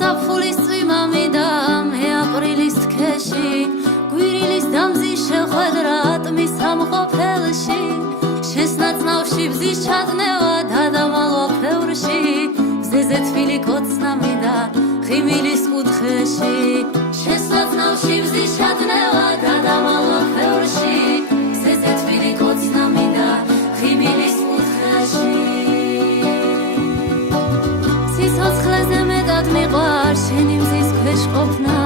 ზაფხულის წვიმა მიდამ აპრილის თქეში გვირილის დამზი შეხვედრა ატმის სამყოფელში შესნაწნავში ბზის ჩადნევა დადამალვა ფევრში მზეზე თბილი კოცნა მიდა ხიმილის კუთხეში შესნაწნავში ბზის ჩადნევა დადამალვა ფევრში მზეზე თბილი კოცნა მიდა ხიმილის კუთხეში სიცოცხლეზე მეტად მიყვარ შენი მზის ქვეშ ყოფნა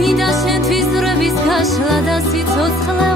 მინდა შენთვის ძვრების გაშლა და სიცოცხლე